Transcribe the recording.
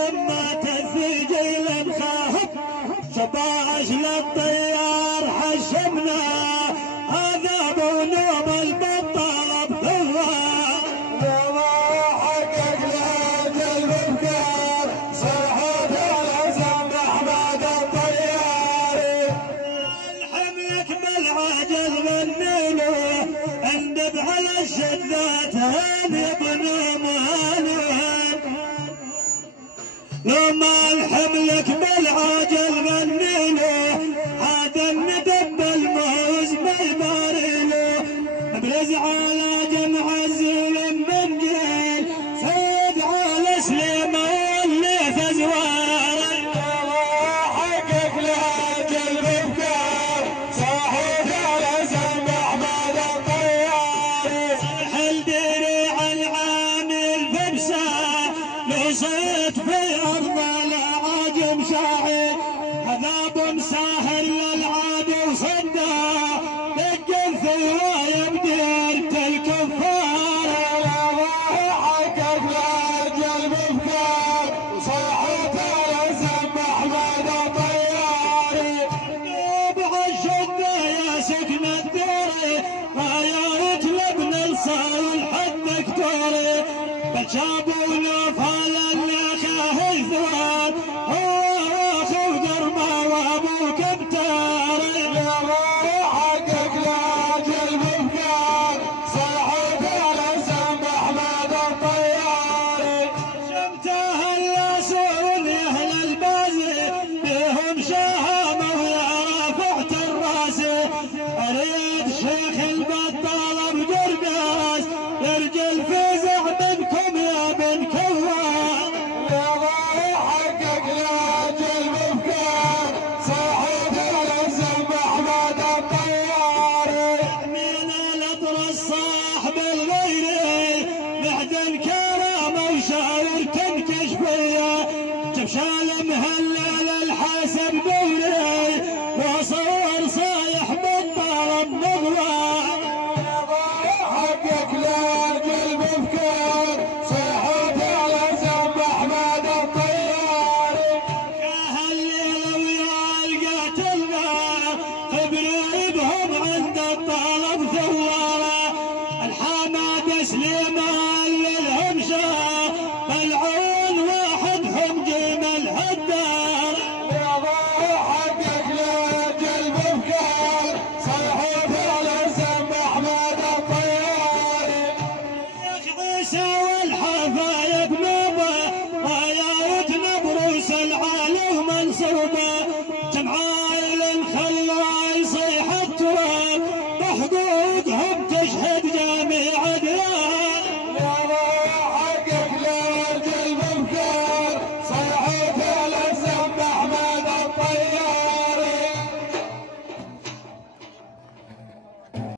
مهمة في جيل خاهب 17 للطيار حشمنا هذا ابو نوم البطل بثوار وما حقق لاجل بفكار صرحة العزم احمد الطياري الحملك بالعجل غنيله اندب على الشدات هاني ابن مهانوهن لو ما الحملك بالعجل غنيله عاد الندب الموز ما يباريله ابرز على جمع الزلم من جيل سيد على سليمان اللي زواري حقق لاجل بفكار صاحب العزم احمد الطياري الدريع العامل في بساع لو صيت في ارض العاجم شاعر هذا بمساهر للعادي وصدى دق الثوى بديرة الكفار حقق لاجل بفكار صاحب العزم احمد الطياري طبع الشدة يا سكن الدوري غايات لابن الصايل حد دكتوري بشابوا نفال النخاه الثوان هو اخو درما وابو كبتاري حقق لاجل بفكار صاحب العزم احمد الطياري شمته الياسون يا اهل البازي بهم شهامه ويا رافعة الراسي اريد شيخ البطال بجرقاس يرجل فزع منكم يا بن كوار حقق لاجل بفكار صاحب العزم احمد الطياري من الاطرس صاحب الغيري معدن كرامه وشاور تنكش فيا جبشال مهلل الحاسب دوري وصل